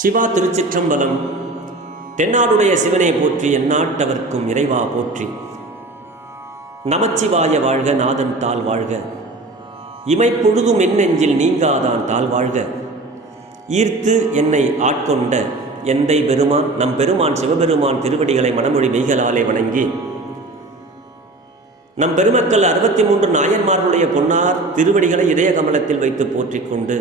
சிவா திருச்சிற்றம்பலம். தென்னாடுடைய சிவனை போற்றி, எந்நாட்டவர்க்கும் இறைவா போற்றி. நமச்சிவாய வாழ்க, நாதன் தாள் வாழ்க. இமைப்பொழுதும் என் நெஞ்சில் நீங்காதான் தாள் வாழ்க. ஈர்த்து என்னை ஆட்கொண்ட எந்தை பெருமான் நம் பெருமான் சிவபெருமான் திருவடிகளை மனமொழி மெய்களாலே வணங்கி, நம் பெருமக்கள் 63 நாயன்மார்களுடைய பொன்னார் திருவடிகளை இதய கமலத்தில் வைத்து போற்றிக் கொண்டு,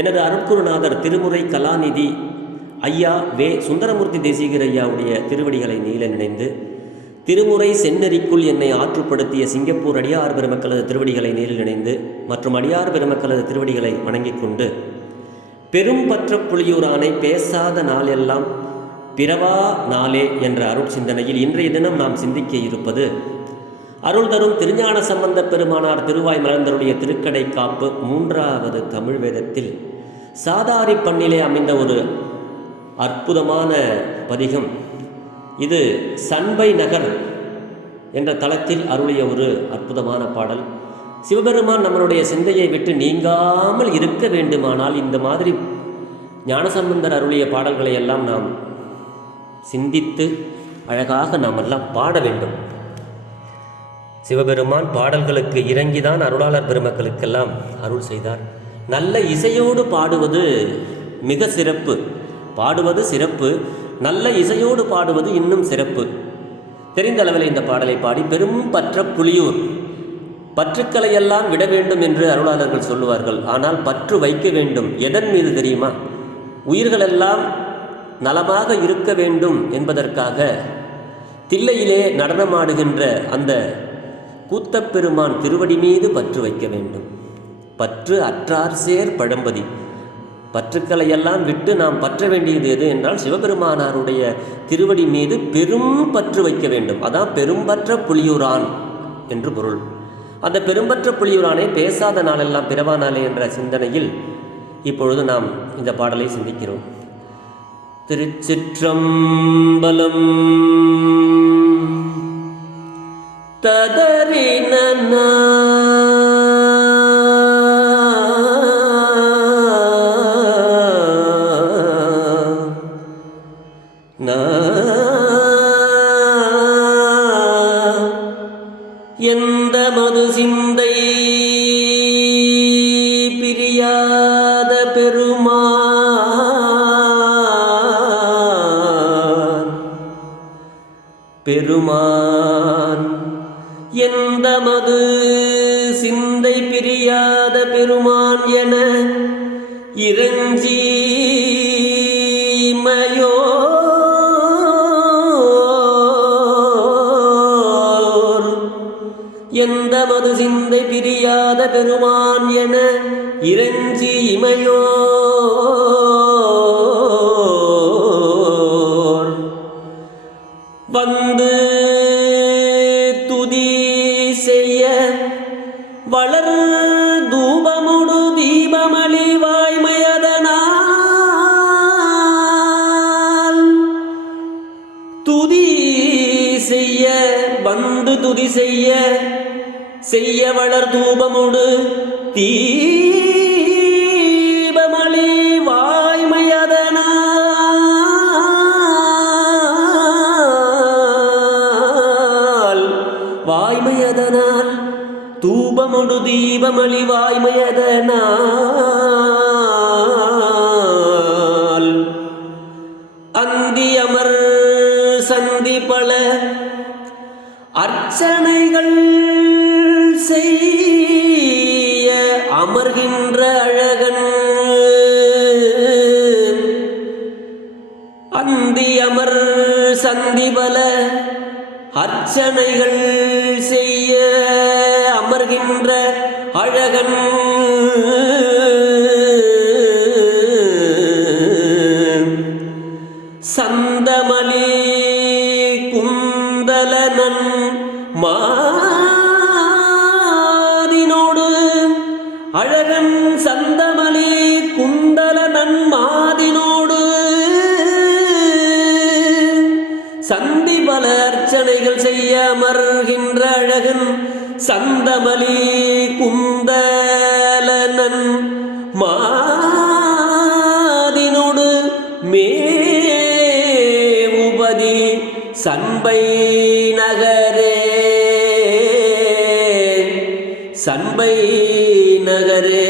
எனது அருட்குருநாதர் திருமுறை கலாநிதி ஐயா வே சுந்தரமூர்த்தி தேசிகர் ஐயாவுடைய திருவடிகளை நீல நினைந்து, திருமுறை செந்நெறிக்குள் என்னை ஆற்றுப்படுத்திய சிங்கப்பூர் அடியார் பெருமக்களது திருவடிகளை நீரில் நினைந்து, மற்றும் அடியார் பெருமக்களது திருவடிகளை வணங்கிக் கொண்டு, பெரும் பற்ற புலியூரானை பேசாத நாளெல்லாம் பிறவா நாளே என்ற அருள் சிந்தனையில் இன்றைய தினம் நாம் சிந்திக்க இருப்பது, அருள் தரும் திருஞான சம்பந்த பெருமானார் திருவாய் மலர்ந்தருடைய திருக்கடை காப்பு 3வது தமிழ் வேதத்தில் சாதாரி பண்ணிலே அமைந்த ஒரு அற்புதமான பதிகம். இது சண்பை நகர் என்ற தளத்தில் அருளிய ஒரு அற்புதமான பாடல். சிவபெருமான் நம்மளுடைய சிந்தையை விட்டு நீங்காமல் இருக்க வேண்டுமானால் இந்த மாதிரி ஞானசம்பந்தர் அருளிய பாடல்களை எல்லாம் நாம் சிந்தித்து அழகாக நாம் எல்லாம் பாட வேண்டும். சிவபெருமான் பாடல்களுக்கு இறங்கிதான் அருளாளர் பெருமக்களுக்கெல்லாம் அருள் செய்தார். நல்ல இசையோடு பாடுவது மிக சிறப்பு. பாடுவது சிறப்பு, நல்ல இசையோடு பாடுவது இன்னும் சிறப்பு. தெரிந்த அளவில் இந்த பாடலை பாடி, பெரும் பற்ற புலியூர், பற்றுக்களை எல்லாம் விட வேண்டும் என்று அருளாளர்கள் சொல்லுவார்கள். ஆனால் பற்று வைக்க வேண்டும். எதன் மீது தெரியுமா? உயிர்களெல்லாம் நலமாக இருக்க வேண்டும் என்பதற்காக தில்லையிலே நடனமாடுகின்ற அந்த கூத்தப்பெருமான் திருவடி மீது பற்று வைக்க வேண்டும். பற்று அற்றார் சேர் பழம்பதி. பற்றுக்களை எல்லாம் விட்டு நாம் பற்ற வேண்டியது எது என்றால் சிவபெருமானாருடைய திருவடி மீது பெரும் பற்று வைக்க வேண்டும். அதான் பெரும்பற்ற புலியூரான் என்று பொருள். அந்த பெரும்பற்ற புலியூரானை பேசாத நாளெல்லாம் பிறவா நாளே என்ற சிந்தனையில் இப்பொழுது நாம் இந்த பாடலை சிந்திக்கிறோம். திருச்சிற்றம்பலம். ததறின எந்த மது சிந்தை பிரியாத பெருமான் எந்த மது சிந்தை பிரியாத பெருமான் என இறைஞ்சி மயோர். எந்த மது சிந்தை பிரியாத பெருமான் என இறைஞ்சி இமையோர் வந்து துதி செய்ய வளர் தூபமுடு தீபமளி வாய்மையதனால் துதி செய்ய வந்து துதி செய்ய செய்ய வளர் தூபமுடு தீபமளி வாய்மையதனால் தூபமுடு தீபமளி வாய்மையதனால் அந்தி அமர் சந்தி பல அர்ச்சனைகள் செய்ய அமர்கின்ற அழகன். அந்தி அமர் சந்தி பல அர்ச்சனைகள் செய்ய அமர்கின்ற அழகன். சந்தமலி குந்தலனன் மாதினோடு அழகன். சந்தமலி குந்தலனன் மாதினோடு சந்தி பல அர்ச்சனைகள் செய்ய அமர்கின்ற அழகன். சந்தமலி குந்தலனன் மாதினோடு சண்பை நகரே சண்பை நகரே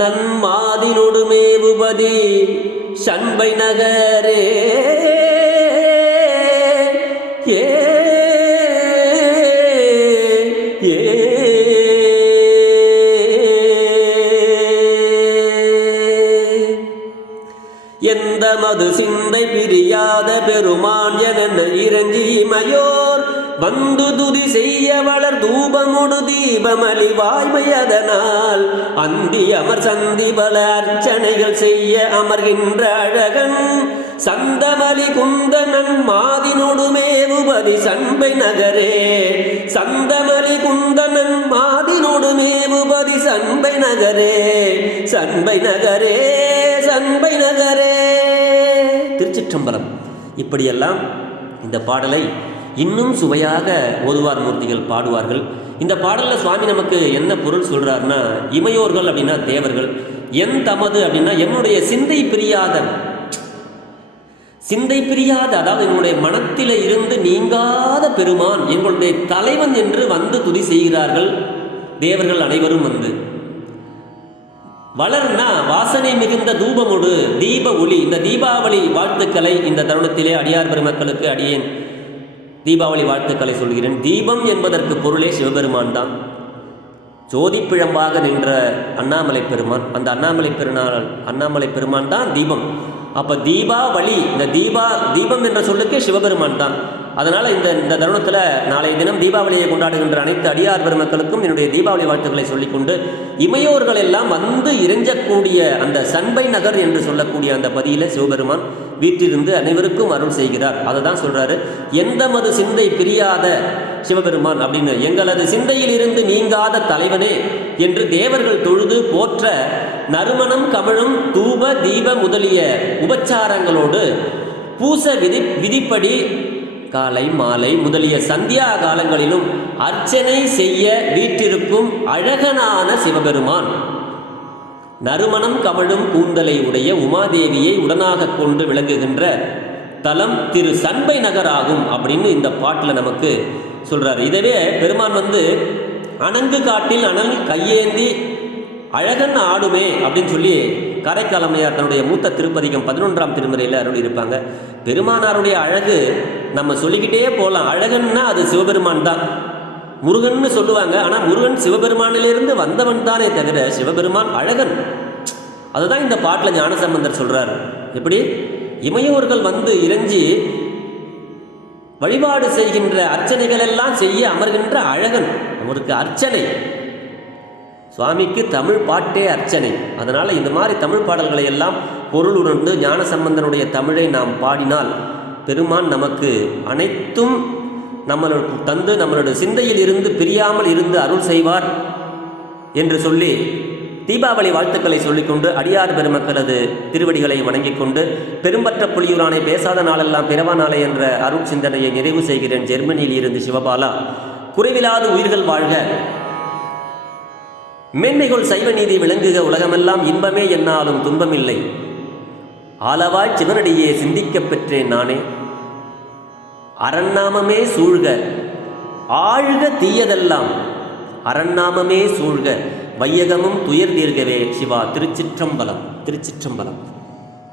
நன்மாதினொடு மேவுபதி சண்பை நகரே ஏ எந்த மது சிந்தை பிரியாத பெருமான் என இறஞ்சி மயோர் வந்து துதி செய்ய வளர் தூபமுடு தீபமலி வாய்மையதனால் அந்தி அமர் சந்தி பல அர்ச்சனைகள் செய்ய அமர்கின்ற அழகன் சந்தமலி குந்தனன் மாதினொடு மேவுபதி சண்பை நகரே சந்தமலி குந்தனன் மாதினொடு மேவுபதி சண்பை நகரே சண்பை நகரே சண்பை நகரே. திருச்சிற்றம்பலம். இப்படியெல்லாம் இந்த பாடலை இன்னும் சுவையாக ஓதுவார் மூர்த்திகள் பாடுவார்கள். இந்த பாடலில் சுவாமி நமக்கு என்ன பொருள் சொல்கிறாருன்னா, இமையோர்கள் அப்படின்னா தேவர்கள், என் தமது அப்படின்னா என்னுடைய சிந்தை பிரியாத அதாவது என்னுடைய மனத்தில இருந்து நீங்காத பெருமான் எங்களுடைய தலைவன் என்று வந்து துதி செய்கிறார்கள் தேவர்கள் அனைவரும். வந்து வளர்னா வாசனை மிகுந்த தூபமுடு தீப ஒளி. இந்த தீபாவளி வாழ்த்துக்களை இந்த தருணத்திலே அடியார் பெருமக்களுக்கு அடியேன் தீபாவளி வாழ்த்துக்களை சொல்கிறேன். தீபம் என்பதற்கு பொருளே சிவபெருமான் தான். ஜோதிப்பிழம்பாக நின்ற அண்ணாமலை பெருமான், அந்த அண்ணாமலை பெருமான் தான் தீபம். அப்போ தீபாவளி, இந்த தீபம் என்ற சொல்லுக்கு சிவபெருமான் தான். அதனால் இந்த தருணத்தில் நாளைய தினம் தீபாவளியை கொண்டாடுகின்ற அனைத்து அடியார் பெருமக்களுக்கும் என்னுடைய தீபாவளி வாழ்த்துக்களை சொல்லிக்கொண்டு, இமையோர்கள் எல்லாம் வந்து இறைஞ்சக்கூடிய அந்த சண்பை நகர் என்று சொல்லக்கூடிய அந்த பதியில சிவபெருமான் வீட்டிலிருந்து அனைவருக்கும் அருள் செய்கிறார். அதை தான் சொல்றாரு, எந்தமது சிந்தை பிரியாத சிவபெருமான் அப்படின்னு, எங்களது சிந்தையில் இருந்து நீங்காத தலைவனே என்று தேவர்கள் தொழுது போற்ற நறுமணம் கமழும் தூப தீப முதலிய உபச்சாரங்களோடு பூச விதிப்படி காலை மாலை முதலிய சந்தியா காலங்களிலும் அர்ச்சனை செய்ய வீற்றிருக்கும் அழகனான சிவபெருமான், நறுமணம் கமழும் கூந்தலை உடைய உமாதேவியை உடனாக கொண்டு விளங்குகின்ற தலம் திரு சண்பை நகராகும் அப்படின்னு இந்த பாட்டில் நமக்கு சொல்றாரு. இதவே பெருமான் வந்து அணங்கு காட்டில் அனல் கையேந்தி அழகன் ஆடுமே அப்படின்னு சொல்லி காரைக்கால் அம்மையார் தன்னுடைய மூத்த திருப்பதிகம் 11ஆம் திருமுறையில் அருள் இருப்பாங்க. பெருமானாருடைய அழகு நம்ம சொல்லிக்கிட்டே போகலாம். அழகன்னா அது சிவபெருமான் தான். முருகன்னு சொல்லுவாங்க, ஆனால் முருகன் சிவபெருமானிலிருந்து வந்தவன் தானே தவிர சிவபெருமான் அழகன். அதுதான் இந்த பாட்டில் ஞானசம்பந்தர் சொல்றார். எப்படி இமையோர்கள் வந்து இறைஞ்சி வழிபாடு செய்கின்ற அர்ச்சனைகள் எல்லாம் செய்ய அமர்கின்ற அழகன் அவருக்கு அர்ச்சனை. சுவாமிக்கு தமிழ் பாட்டே அர்ச்சனை. அதனால் இந்த மாதிரி தமிழ் பாடல்களை எல்லாம் பொருள் உணர்ந்து ஞானசம்பந்தனுடைய தமிழை நாம் பாடினால் பெருமான் நமக்கு அனைத்தும் நம்மளுக்கு தந்து நம்மளுடைய சிந்தையில் இருந்து பிரியாமல் இருந்து அருள் செய்வார் என்று சொல்லி தீபாவளி வாழ்த்துக்களை சொல்லிக்கொண்டு அடியார் பெருமக்களது திருவடிகளை வணங்கிக் கொண்டு பெரும்பற்ற புலியூரானை பேசாத நாளெல்லாம் பிறவா நாளை என்ற அருள் சிந்தனையை நிறைவு செய்கிறேன். ஜெர்மனியில் இருந்து சிவபாலா. குறைவிலாது உயிர்கள் வாழ்க, மேன்மைகள் சைவ நீதி விளங்குக, உலகமெல்லாம் இன்பமே என்னாலும் துன்பமில்லை, ஆலவாய் சிவனடியே சிந்திக்கப் பெற்றேன் நானே, அரண்நாமமே சூழ்க, ஆழ்க தீயதெல்லாம், அரண்நாமமே சூழ்க, வையகமும் துயர் தீர்கவே. சிவா. திருச்சிற்றம்பலம். திருச்சிற்றம்பலம்.